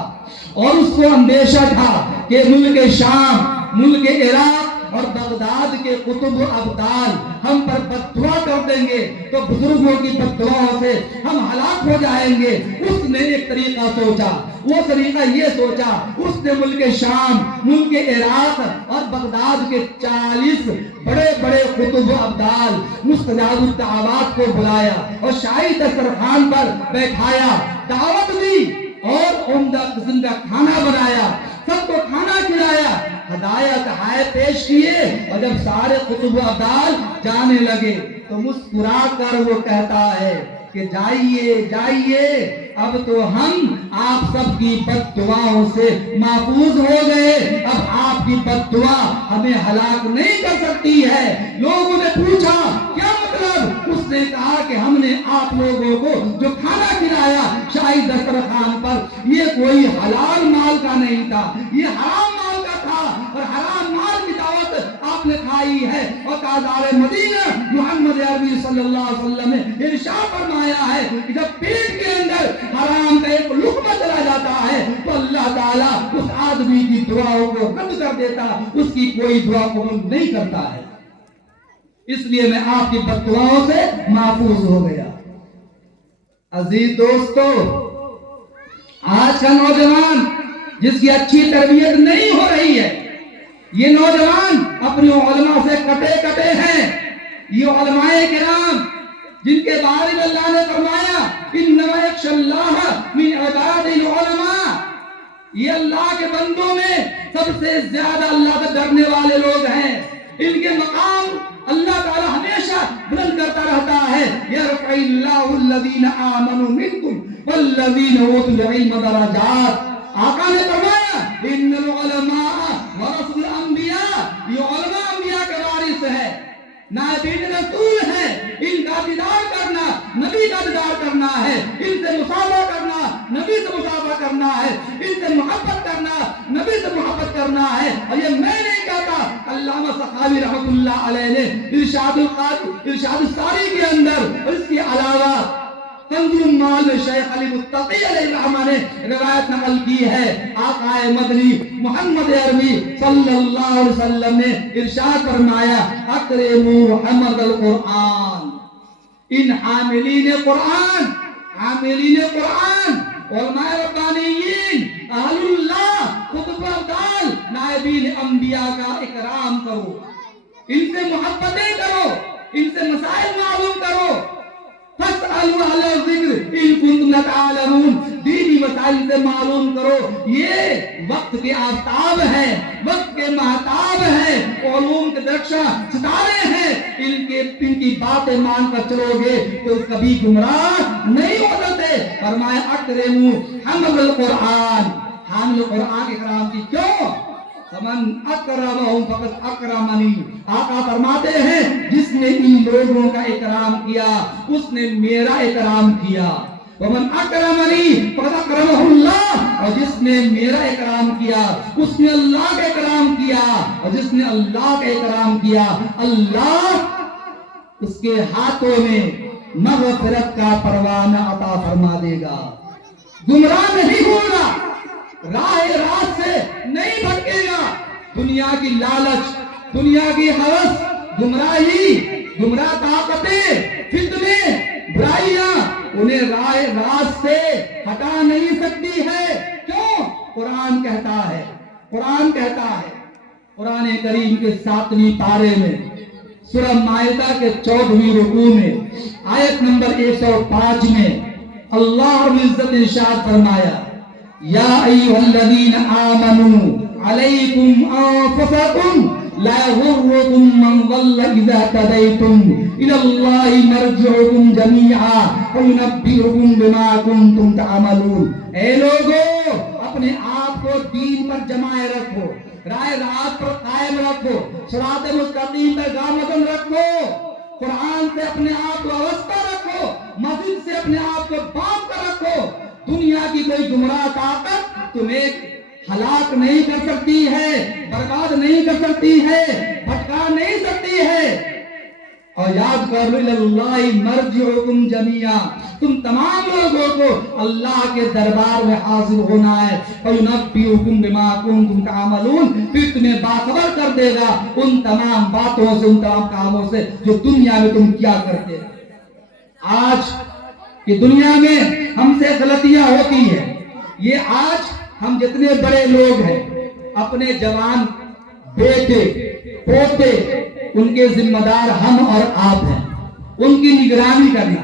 اور اس کو اندیشہ تھا کہ ملک شام، ملک عراق اور بغداد کے قطب و ابدال ہم پر بددعا کر دیں گے تو بزرگوں کی بددعاؤں سے ہم ہلاک ہو جائیں گے، اس نے ایک طریقہ سوچا، وہ طریقہ یہ سوچا، اس نے ملک شام، ملک عراق اور بغداد کے 40 بڑے بڑے قطب و ابدال مستجاب الدعوات کو بلایا اور شاہی دسترخوان پر بیٹھایا، دعوت دی اور عمدہ قسم کا کھانا بنایا، سب کو کھانا کھلایا، ہدایت ہائے پیش کیے، اور جب سارے قطب و ابدال جانے لگے تو مسکرا کر وہ کہتا ہے کہ جائیے جائیے، اب تو ہم آپ سب کی بد دعاؤں سے محفوظ ہو گئے، اب آپ کی بد دعا ہمیں ہلاک نہیں کر سکتی ہے۔ لوگوں نے پوچھا کیا مطلب؟ اس نے کہا کہ ہم نے آپ لوگوں کو جو کھانا کھلایا شاہی دسترخوان پر، یہ کوئی حلال مال کا نہیں تھا، یہ حرام مال کا تھا، اور حرام مال کی دعوت آپ نے کھائی ہے۔ اور تاجدار مدینہ محمد عربی صلی اللہ علیہ وسلم نے ارشاد فرمایا ہے کہ جب پیٹ کے اندر حرام کا ایک لقمہ چلا جاتا ہے تو اللہ تعالیٰ اس آدمی کی دعاؤں کو رد کر دیتا، اس کی کوئی دعا قبول نہیں کرتا ہے۔ اس لیے میں آپ کی بد دعاؤں سے محفوظ ہو گیا۔ عزیز دوستو، آج کا نوجوان جس کی اچھی تربیت نہیں ہو رہی ہے، یہ نوجوان اپنے علماء سے کٹے کٹے ہیں۔ یہ علماء کرام جن کے بارے میں اللہ نے فرمایا انما یخشی اللہ من عباد العلماء، یہ اللہ کے بندوں میں سب سے زیادہ اللہ سے ڈرنے والے لوگ ہیں، ان کے مقام اللہ تعالی ہمیشہ بلند کرتا رہتا ہے۔ یرفع اللہ الذین آمنوا منکم والذین اوتوا العلم درجات۔ آقا نے فرمایا ان العلماء ورثۃ الانبیاء، یہ علماء انبیاء کے وارث ہے، نائبین رسول ہے، ان کا دیدار کرنا نبی کا دیدار کرنا ہے، ان سے مصافحہ کرنا نبی سے مصافحہ کرنا ہے، ان سے محبت کرنا نبی سے محبت کرنا ہے۔ اور یہ میں نہیں کہتا، علامہ سخاوی رحمۃ اللہ علیہ نے ارشاد الساری کے اندر، اس کے علاوہ کنز المال میں شیخ علی متقی علیہ الرحمہ نے روایت نقل کی ہے، آقا مدنی محمد عربی صلی اللہ علیہ وسلم نے ارشاد فرمایا اکرموا حمد القرآن، ان حاملین قرآن، حاملین قرآن، علماء ربانیین، اہل اللہ، قطب ابدال، نائبین انبیاء کا اکرام کرو، ان سے محبتیں کرو، ان سے مسائل معلوم کرو۔ فاسألوا اہل الذکر ان کنتم لا تعلمون، دینی مسائل سے معلوم کرو، یہ وقت کے آفتاب ہے، وقت کے مہتاب ہے، علوم کے درخشاں ستارے ہیں، ان کی باتیں مان کر چلو گے تو کبھی گمراہ نہیں ہو سکتے۔ فرمایا اکرموا حمل القرآن، حامل قرآن کے کرام کی کیوں؟ فمن اکرمہم فقد اکرمنی، آقا فرماتے ہیں جس نے ان لوگوں کا اکرام کیا اس نے میرا اکرام کیا۔ ومن اکرمنی فقد اکرمہ اللہ، اور جس نے میرا اکرام کیا اس نے اللہ کا اکرام کیا، اور جس نے اللہ کا اکرام کیا اللہ اس کے ہاتھوں میں مغفرت کا پروانہ عطا فرما دے گا، گمراہ نہیں ہوگا، راہ راست سے نہیں بھٹکے گا۔ دنیا کی لالچ، دنیا کی ہوس، گمراہی، گمراہ طاقتیں، فتنے، برائیاں انہیں راہ راست سے ہٹا نہیں سکتی ہے۔ کیوں؟ قرآن کہتا ہے، قرآن کہتا ہے، قرآن کریم کے 7ویں پارے میں سورہ مائدہ کے 14ویں رکوع میں آیت نمبر 105 میں اللہ رب العزت نے ارشاد فرمایا یا ایھا الذین آمنوا علیکم انفسکم لا یغرکم من ضل اذا اهتدیتم الی اللہ مرجعکم جمیعا فینبئکم بما کنتم تعملون۔ اے لوگو، اپنے آپ کو دین پر جمائے رکھو، راہ راست پر قائم رکھو، صراط مستقیم پر گامزن رکھو، قرآن سے اپنے آپ کو وابستہ رکھو، مسجد سے اپنے آپ کو باندھ کر رکھو۔ دنیا کی کوئی گمراہ طاقت تمہیں ہلاک نہیں کر سکتی ہے، برباد نہیں کر سکتی ہے، بھٹکا نہیں سکتی ہے۔ اور یاد کر لو اللہ مرجعکم جمیعا، تم تمام لوگوں کو اللہ کے دربار میں حاضر ہونا ہے. فَيُنَبِّئُكُم بِمَا كُنتُمْ تَعْمَلُونَ، پھر تمہیں باخبر کر دے گا ان تمام باتوں سے، ان تمام کاموں سے جو دنیا میں تم کیا کرتے. آج کہ دنیا میں ہم سے غلطیاں ہوتی ہیں، یہ آج ہم جتنے بڑے لوگ ہیں اپنے جوان بیٹے پوتے ان کے ذمہ دار ہم اور آپ ہیں، ان کی نگرانی کرنا.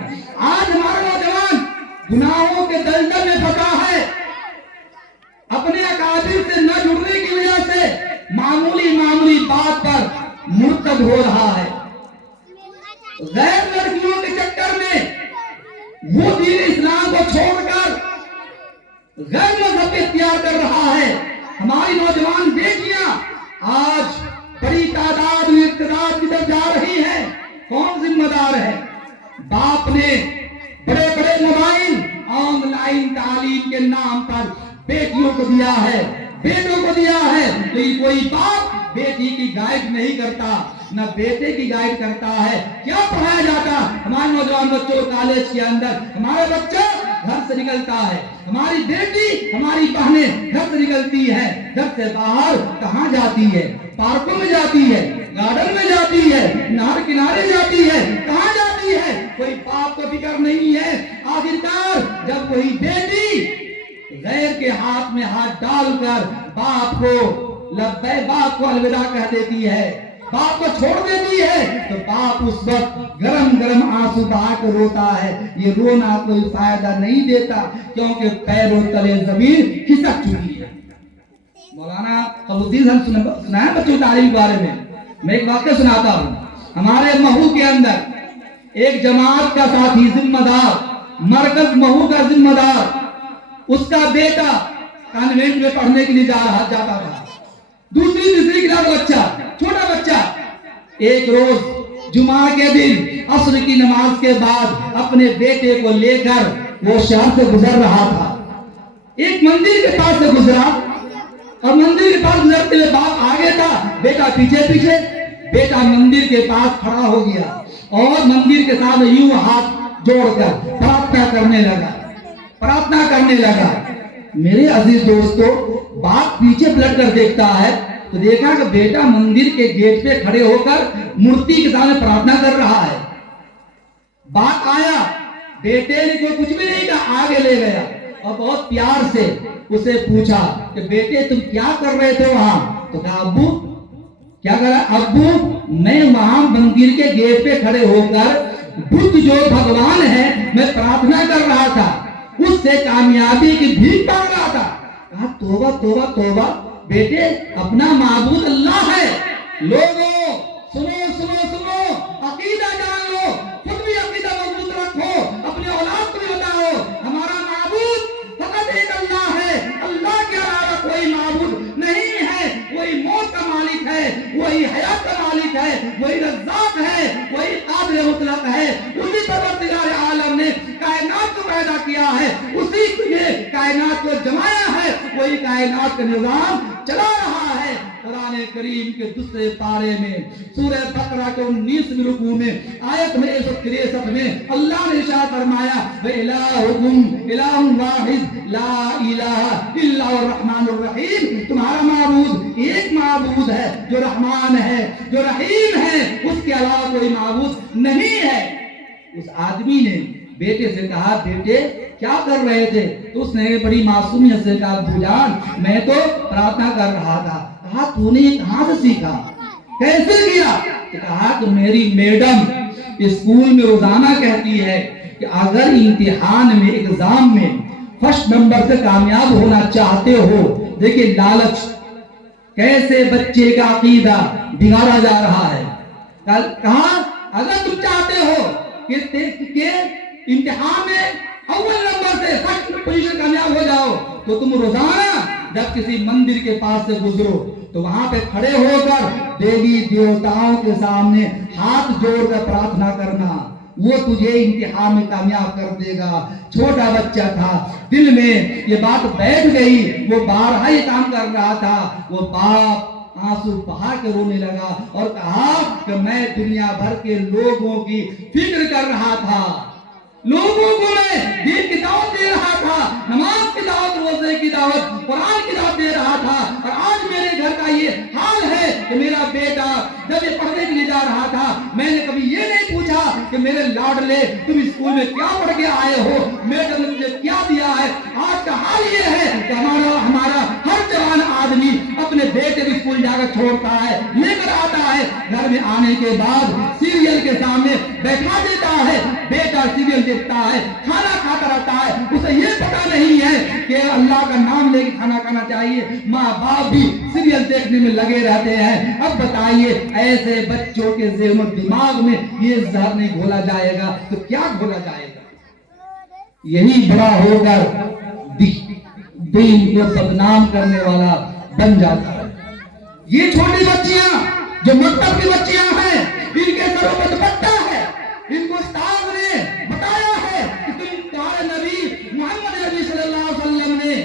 آج ہمارا نوجوان گناہوں کے دلدل میں پھنسا ہے، اپنے اکابر سے نہ جڑنے کی وجہ سے معمولی بات پر مرتد ہو رہا ہے. غیر لڑکیوں کے چکر میں وہ دین اسلام کو چھوڑ کر غیر مذہب اختیار کر رہا ہے. ہماری نوجوان بیٹیاں آج بڑی تعداد میں ارتداد کی طرف جا رہی ہیں. کون ذمہ دار ہے؟ باپ نے بڑے بڑے موبائل آن لائن تعلیم کے نام پر بیٹیوں کو دیا ہے، بیٹوں کو دیا ہے، لیکن کوئی باپ بیٹی کی گائیڈ نہیں کرتا، نہ بیٹے کی گائیڈ کرتا ہے. کیا پڑھایا جاتا؟ ہمارے نوجوان بچوں کالج کے اندر، ہمارا بچہ گھر سے نکلتا ہے، ہماری بیٹی ہماری بہنیں گھر سے نکلتی ہے، گھر سے باہر کہاں جاتی ہے؟ پارکوں میں جاتی ہے، گارڈن میں جاتی ہے، نہر کنارے جاتی ہے، کہاں جاتی ہے؟ کوئی باپ کو فکر نہیں ہے. آخرکار جب کوئی بیٹی غیر کے ہاتھ میں ہاتھ ڈال کر باپ کو لبیک، باپ کو الوداع کہہ دیتی ہے، باپ کو چھوڑ دیتی ہے، تو باپ اس وقت گرم آنسو بہا کر روتا ہے. یہ رونا کوئی فائدہ نہیں دیتا، کیونکہ پیروں تلے زمین کھسک چکی ہے. مولانا قمر الدین صاحب سنایا بچوں تعلیم کے بارے میں ایک واقعہ سناتا ہوں. ہمارے مہو کے اندر ایک جماعت کا ساتھی ذمہ دار، مرکز مہو کا ذمہ دار، اس کا بیٹا کانوینٹ میں پڑھنے کے لیے جاتا تھا. دوسری تیسری کلاس بچہ، چھوٹا بچہ، ایک روز جمعہ کے دن عصر کی نماز کے بعد اپنے بیٹے کو لے کر وہ شہر سے گزر رہا تھا. ایک مندر کے پاس سے گزرا اور مندر کے پاس گزرتے ہوئے باپ آگے تھا، بیٹا پیچھے پیچھے. بیٹا مندر کے پاس کھڑا ہو گیا اور مندر کے ساتھ یوں ہاتھ جوڑ کر پرارتھنا کرنے لگا. میرے عزیز دوستو، باپ پیچھے پلٹ کر دیکھتا ہے تو دیکھا کہ بیٹا مندر کے گیٹ پہ کھڑے ہو کر مورتی کے سامنے پرارتھنا کر رہا ہے. باپ آیا، بیٹے نے کوئی کچھ بھی نہیں کہا، آگے لے گیا اور بہت پیار سے اسے پوچھا کہ بیٹے تم کیا کر رہے تھے وہاں؟ تو کہا ابو کیا کر رہا؟ ابو میں وہاں مندر کے گیٹ پہ کھڑے ہو کر بدھ جو بھگوان ہے میں پرارتھنا کر رہا تھا، اس سے کامیابی کی بھیک مانگ رہا تھا. کہا توبہ توبہ توبہ، بیٹے اپنا معبود اللہ ہے. لوگوں سنو سنو سنو، عقیدہ جان لو، خود بھی عقیدہ مضبوط رکھو، اپنے اولاد کو بھی بتاؤ ہمارا معبود فقط ایک اللہ ہے، اللہ کے علاوہ کوئی معبود نہیں ہے. وہی موت کا مالک ہے، وہی حیات کا مالک ہے، وہی رزاق ہے، وہی قادر مطلق ہے. اسی پروردگار عالم نے کائنات کو پیدا کیا ہے، اسی نے کائنات کو جمایا ہے، وہی کائنات کا نظام چلا رہا ہے. قرآن کریم کے دوسرے پارے میں سورہ بقرہ کے 19ویں رکوع میں آیت میں 163 میں اللہ نے ارشاد فرمایا وَإِلَٰهُكُمْ إِلَٰهٌ وَاحِدٌ لَا إِلَٰهَ إِلَّا هُوَ الرَّحْمَٰنُ الرَّحِيمُ. تمہارا معبود ایک معبود ہے جو رحمان ہے، جو رحیم ہے، اس کے علاوہ کوئی معبود نہیں ہے. اس آدمی نے بیٹے سے کہا بیٹے کیا کر رہے تھے؟ تو اس نے بڑی معصومیت سے کہا ابو جان میں تو پرارتھنا کر رہا تھا. کہا تو نے یہ کہاں سے سیکھا، کیسے کیا؟ کہا کہ میری میڈم اسکول میں روزانہ کہتی ہے کہ اگر امتحان میں ایگزام میں فرسٹ نمبر سے کامیاب ہونا چاہتے ہو، دیکھیں لالچ کیسے بچے کا عقیدہ بگاڑا جا رہا ہے. کہا اگر تم چاہتے ہو کہ امتحان میں اول نمبر سے فرسٹ پوزیشن کامیاب ہو جاؤ تو تم روزانہ جب کسی مندر کے پاس سے گزرو تو وہاں پہ کھڑے ہو کر دیوی دیوتاؤں کے سامنے ہاتھ جوڑ کر پرارتھنا کرنا، وہ تجھے امتحان میں کامیاب کر دے گا. چھوٹا بچہ تھا، دل میں یہ بات بیٹھ گئی، وہ بارہا یہ کام کر رہا تھا. وہ باپ آنسو بہا کے رونے لگا اور کہا کہ کہ میں دنیا بھر کے لوگوں کی فکر کر رہا تھا، لوگوں کو میں دین کی دعوت دے رہا تھا، نماز کی دعوت، روزے کی دعوت، قرآن کی دعوت دے رہا تھا، اور آج میرے گھر کا یہ حال ہے کہ میرا بیٹا جب یہ پڑھنے کے لیے جا رہا تھا، میں نے کبھی یہ نہیں پوچھا کہ میرے لاڈلے تم اسکول میں کیا پڑھ کے آئے ہو، میڈم نے تجھے کیا دیا ہے۔ آج کا حال یہ ہے کہ ہمارا ہر جوان آدمی اپنے بیٹے کو اسکول جا کر چھوڑتا ہے، لے کر آتا ہے، گھر میں آنے کے بعد سیریل کے سامنے بیٹھا دیتا ہے، بیٹا سیریل دیکھتا ہے، کھانا کھاتا رہتا ہے، اسے یہ پتا نہیں ہے کہ اللہ کا نام لے کے کھانا کھانا چاہیے۔ ماں باپ بھی سیریل دیکھنے میں لگے رہتے ہیں۔ اب بتائیے ایسے بچوں کے ذہن و دماغ میں یہ زہر نہیں گھولا جائے گا تو کیا گھولا جائے گا؟ یہی بڑا ہو کر دین کو بدنام کرنے والا بن جاتا ہے۔ یہ چھوٹی بچیاں جو مکتب کی بچیاں ہیں، ان کے سروں پر دوپٹہ ہے، ان کو استاد نے بتایا ہے کہ تمہارے نبی محمد نبی صلی اللہ علیہ وسلم نے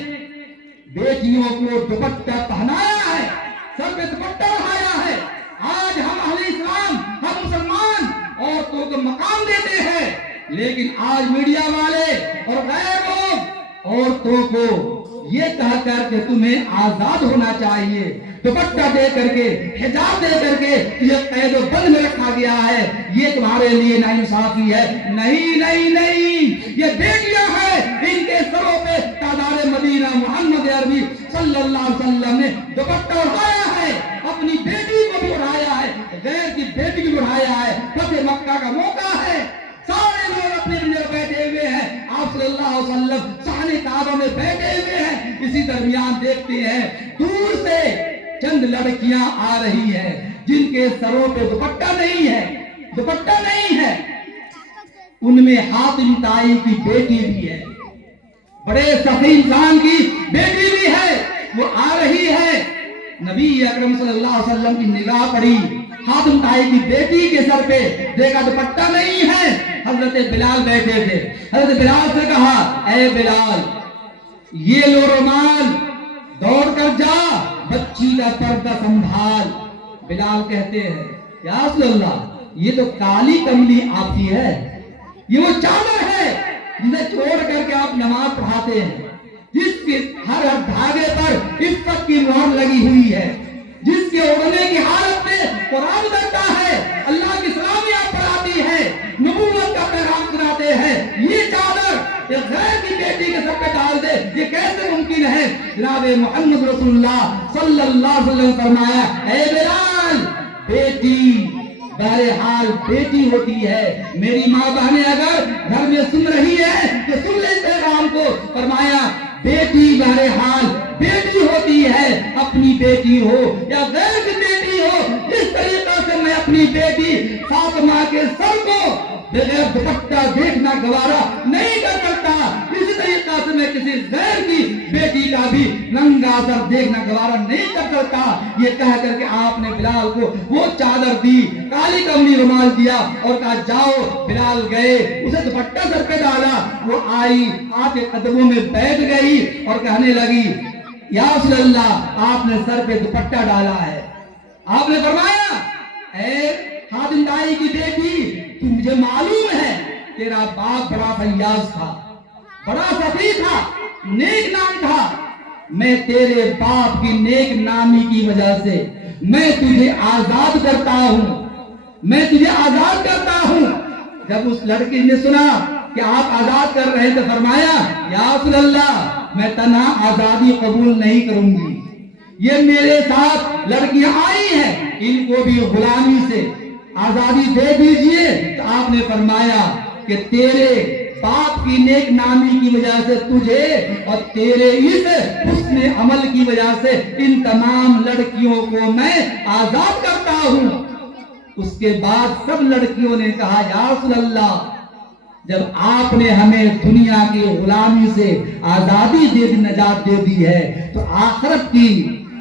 بیٹیوں کو دوپٹہ پہنایا ہے، سر پہ دوپٹہ اٹھایا ہے۔ آج ہم اہل اسلام، ہم مسلمان عورتوں کو مقام دیتے ہیں، لیکن آج میڈیا والے اور غیر لوگ عورتوں کو یہ کہا کر کہ تمہیں آزاد ہونا چاہیے، دوپٹہ دے کر کے، حجاب دے کر کے یہ قید و بند میں رکھا گیا ہے، یہ تمہارے لیے ناانصافی ہے۔ نہیں نہیں نہیں، یہ بیٹیاں ہیں، ان کے سروں پہ تاجدار مدینہ محمد عربی صلی اللہ علیہ وسلم نے دوپٹہ اٹھایا ہے، اپنی بیٹی کو بھی اٹھایا ہے، غیر کی بیٹی کو بھی اٹھایا ہے۔ فتح مکہ کا موقع ہے، سارے لوگ اپنے اندر بیٹھے ہوئے ہیں، آپ صلی اللہ علیہ وسلم صحن کعبہ میں بیٹھے ہوئے ہیں، اسی درمیان دیکھتے ہیں دور سے چند لڑکیاں آ رہی ہیں جن کے سروں پہ دوپٹہ نہیں ہے، دوپٹہ نہیں ہے۔ ان میں حاتم طائی کی بیٹی بھی ہے، بڑے سخی انسان کی بیٹی بھی ہے، وہ آ رہی ہے۔ نبی اکرم صلی اللہ علیہ وسلم کی نگاہ پڑی حاتم طائی کی بیٹی کے سر پہ، دیکھا دوپٹہ نہیں ہے۔ حضرت بلال بیٹھے تھے، حضرت بلال سے کہا اے بلال یہ لو رومال، دوڑ کر جا بچی کا پردہ سنبھال۔ بلال کہتے ہیں یا رسول اللہ یہ تو کالی کملی آپ کی ہے، یہ وہ چادر ہے جسے چھوڑ کر کے آپ نماز پڑھاتے ہیں، جس کے ہر دھاگے پر عفت کی مہر لگی ہوئی ہے، جس کے اڑنے کی حالت میں قرآن اترتا ہے، اللہ کی سلامی آپ پڑھاتی ہے، نبوت کا پیغام سناتے ہیں، یہ چادر ایک غیر کی بیٹی کے سر پہ ڈال دے، یہ کیسے ممکن ہے؟ جناب محمد رسول اللہ صلی اللہ علیہ وسلم فرمایا اے بلال بیٹی بہرحال بیٹی ہوتی ہے، میری ماں بہنیں اگر گھر میں سن رہی ہے کہ سن لے پیغام کو، فرمایا بیٹی بہرحال بیٹی ہوتی ہے، اپنی بیٹی ہو یا غیر کی بیٹی ہو، اس طریقہ سے میں اپنی بیٹی فاطمہ کے سر کو بغیر دوپٹہ دیکھنا گوارا نہیں کر سکتا، اسی طریقہ سے میں کسی غیر کی بیٹی کا بھی ننگا سر دیکھنا گوارا نہیں کر سکتا۔ یہ کہہ کر کے آپ نے بلال کو وہ چادر دی، کالی کملی رومال دیا اور کہا جاؤ۔ بلال گئے، اسے دوپٹہ سر پہ ڈالا، وہ آئی آپ کے قدموں میں بیٹھ گئی اور کہنے لگی یا رسول اللہ آپ نے سر پہ دوپٹہ ڈالا ہے۔ آپ نے فرمایا اے حاتم طائی کی بیٹی مجھے معلوم ہے تیرا باپ بڑا فیاض تھا، بڑا سخی تھا، نیک نام تھا، میں تیرے باپ کی نیک نامی کی وجہ سے میں تجھے آزاد کرتا ہوں، میں تجھے آزاد کرتا ہوں۔ جب اس لڑکی نے سنا کہ آپ آزاد کر رہے تو فرمایا یا رسول اللہ میں تنہا آزادی قبول نہیں کروں گی، یہ میرے ساتھ لڑکیاں آئی ہیں، ان کو بھی غلامی سے آزادی دے دیجئے۔ تو آپ نے فرمایا کہ تیرے باپ کی نیک نامی کی وجہ سے تجھے اور تیرے اس حسن عمل کی وجہ سے ان تمام لڑکیوں کو میں آزاد کرتا ہوں۔ اس کے بعد سب لڑکیوں نے کہا یا رسول اللہ جب آپ نے ہمیں دنیا کی غلامی سے آزادی دے دی، نجات دے دی ہے، تو آخرت کی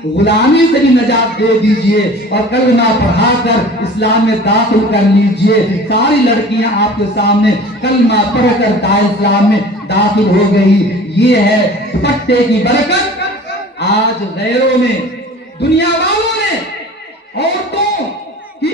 غلامی سے بھی نجات دے دیجئے اور کلمہ پڑھا کر اسلام میں داخل کر لیجئے۔ ساری لڑکیاں آپ کے سامنے کلمہ پڑھ کر دائرہ اسلام میں داخل ہو گئی۔ یہ ہے دوپٹے کی برکت۔ آج غیروں نے، دنیا والوں نے عورتوں کی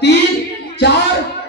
3 4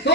100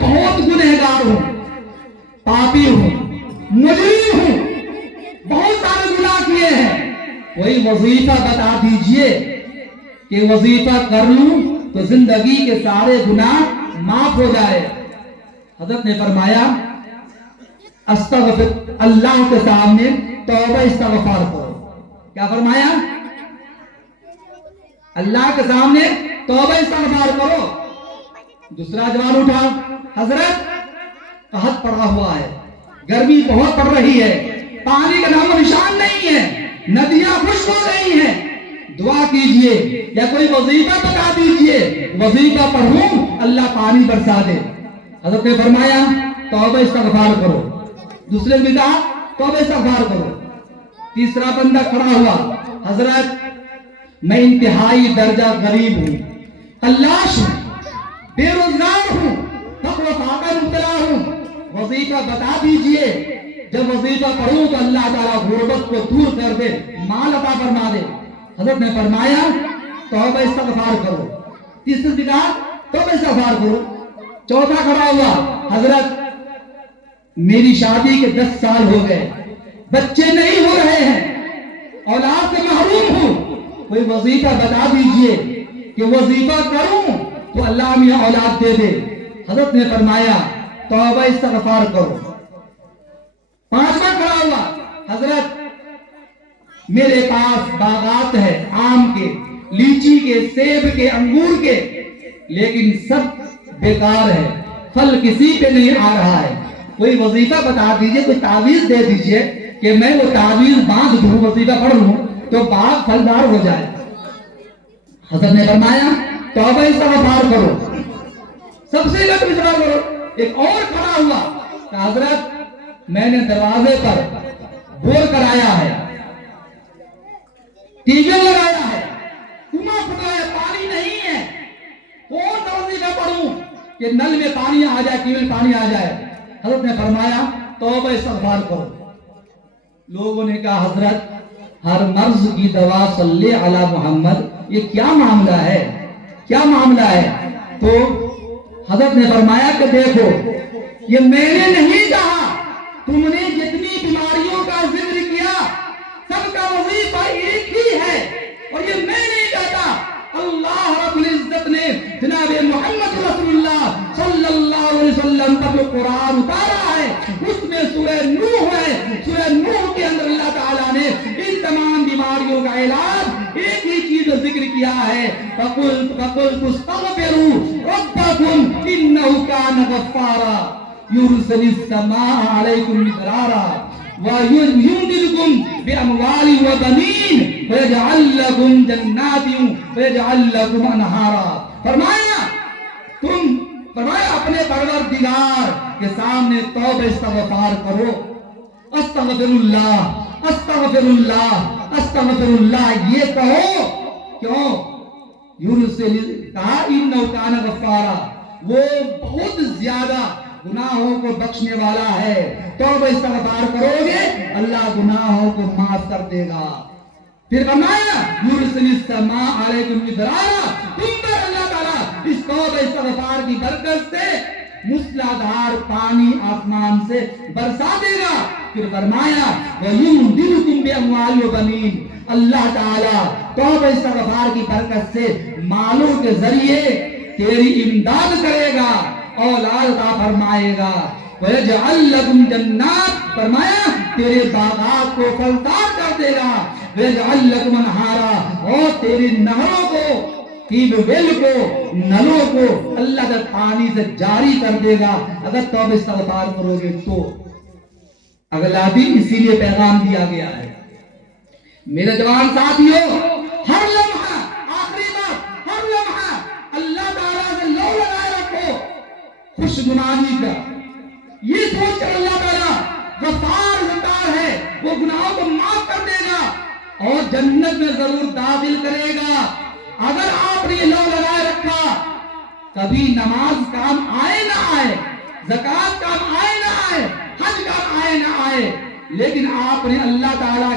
بہت گنہگار ہوں، پاپی ہوں، مجرم ہوں، بہت سارے گناہ کیے ہیں، کوئی وظیفہ بتا دیجئے کہ وظیفہ کر لوں تو زندگی کے سارے گناہ معاف ہو جائے۔ حضرت نے فرمایا استغفر، اللہ کے سامنے توبہ استغفار کرو۔ کیا فرمایا؟ اللہ کے سامنے توبہ استغفار کرو۔ دوسرا جوان اٹھا، حضرت قحط پڑا ہوا ہے، گرمی بہت پڑ رہی ہے، پانی کا نام و نشان نہیں ہے، ندیاں خشک ہو رہی ہیں، دعا کیجئے یا کوئی وظیفہ بتا دیجئے، وظیفہ پڑھوں اللہ پانی برسا دے۔ حضرت نے فرمایا توبہ استغفار کرو۔ دوسرے نے کہا توبہ استغفار کرو۔ تیسرا بندہ کھڑا ہوا، حضرت میں انتہائی درجہ غریب ہوں، فلاش ہوں، بے روزگار ہوں، فقر و فاقہ مبتلا ہوں، وظیفہ بتا دیجئے، جب وظیفہ پڑھوں تو اللہ تعالیٰ غربت کو دور کر دے، مال عطا فرما دے۔ حضرت نے فرمایا توبہ استغفار کرو۔ تیسرے نے کہا توبہ استغفار کرو۔ چوتھا کھڑا ہوا، حضرت میری شادی کے 10 سال ہو گئے، بچے نہیں ہو رہے ہیں، اولاد سے محروم ہوں، کوئی وظیفہ بتا دیجئے کہ وظیفہ کروں تو اللہ مجھے اولاد دے دے۔ حضرت نے فرمایا توبہ استغفار کرو۔ پانچواں کھڑا ہوا، حضرت میرے پاس باغات ہے، آم کے، لیچی کے، سیب کے، انگور کے، لیکن سب بیکار ہے، پھل کسی پہ نہیں آ رہا ہے، کوئی وظیفہ بتا دیجئے، کوئی تعویذ دے دیجئے کہ میں وہ تعویذ باندھ دوں، وظیفہ پڑھ لوں تو باغ پھلدار ہو جائے۔ حضرت نے فرمایا توبہ استغفار کرو، سب سے زیادہ استغفار کرو۔ ایک اور کھڑا ہوا کہ حضرت میں نے دروازے پر بور کرایا ہے، ٹیوبل لگایا ہے، کنواں پھٹا ہے، پانی نہیں ہے، کون سا وظیفہ پڑھوں کہ نل میں پانی آ جائے، ٹیوبل پانی آ جائے؟ حضرت نے فرمایا توبہ استغفار کرو۔ لوگوں نے کہا حضرت ہر مرض کی دوا صلی علی محمد، یہ کیا معاملہ ہے، کیا معاملہ ہے؟ تو حضرت نے فرمایا کہ دیکھو یہ میں نے نہیں کہا، تم نے جتنی بیماریوں کا ذکر کیا سب کا وظیفہ ایک ہی ہے، اور یہ میں نہیں کہتا، اللہ رب العزت نے جناب محمد رسول اللہ صلی اللہ علیہ وسلم پر جو قرآن اتارا ہے اس میں سورہ نوح ہے، سورہ نوح کے اندر اللہ تعالیٰ نے ان تمام بیماریوں کا علاج ایک ہی چیز ذکر کیا ہے، فَقُلْتُ اسْتَغْفِرُوا رَبَّكُمْ إِنَّهُ كَانَ غَفَّارًا يُرْسِلِ السَّمَاءَ عَلَيْكُمْ مِدْرَارًا وَيُمْدِدْكُمْ بِأَمْوَالٍ وَبَنِينَ وَيَجْعَلْ لَكُمْ جَنَّاتٍ وَيَجْعَلْ لَكُمْ أَنْهَارًا۔ فرمایا اپنے پروردگار کے سامنے توبہ استغفار کرو، استغفر اللہ، استغفر اللہ، استغفر اللہ، یہ کہو۔ کیوں؟ یورسل کہا انہ کان غفارا، وہ بہت زیادہ گناہوں کو بخشنے والا ہے، توبہ استغفار کرو گے اللہ گناہوں کو معاف کر دے گا۔ پھر فرمایا یورسل السماء علیکم مدرارا، تم پر اللہ تعالیٰ اس توبہ استغفار کی برکت سے موسلادھار پانی آسمان سے برسا دے گا۔ پھر فرمایا وَيُمْدِدْكُمْ بِأَمْوَالٍ وَبَنِينَ، اللہ تعالیٰ توبہ استغفار کی برکت سے مالوں کے ذریعے تیری امداد کرے گا، اولاد عطا فرمائے گا۔ وَيَجْعَلْ لَكُمْ جَنَّاتٍ، فرمایا تیرے باغات کو پھلدار کر دے گا۔ وَيَجْعَلْ لَكُمْ أَنْهَارًا، اور تیری نہروں کو، ٹیوب ویل کو، نلوں کو اللہ کا پانی سے جاری کر دے گا اگر توبہ استغفار کرو گے تو۔ اگلا بھی اسی لیے پیغام دیا گیا ہے میرے جوان ساتھیوں، ہر لمحہ، آخری بات، ہر لمحہ اللہ تعالیٰ سے لو لگائے رکھو خوش گناہی کا، یہ سوچ کر اللہ تعالیٰ غفار ستار ہے، وہ گناہوں کو معاف کر دے گا اور جنت میں ضرور داخل کرے گا۔ اگر آپ نے یہ لو لگائے رکھا، کبھی نماز کام آئے نہ آئے، زکوٰۃ کام آئے نہ آئے، حج کام آئے نہ آئے، لیکن آپ نے اللہ تعالیٰ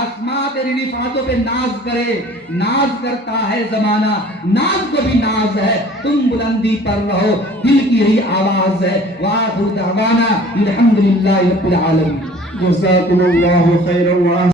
آسمان تیری نفاتوں پہ ناز کرے، ناز کرتا ہے زمانہ، ناز کو بھی ناز ہے، تم بلندی پر رہو، دل کی یہی آواز ہے۔ وآخر دعوانا الحمدللہ رب العالمین۔ جزاکم اللہ خیرا۔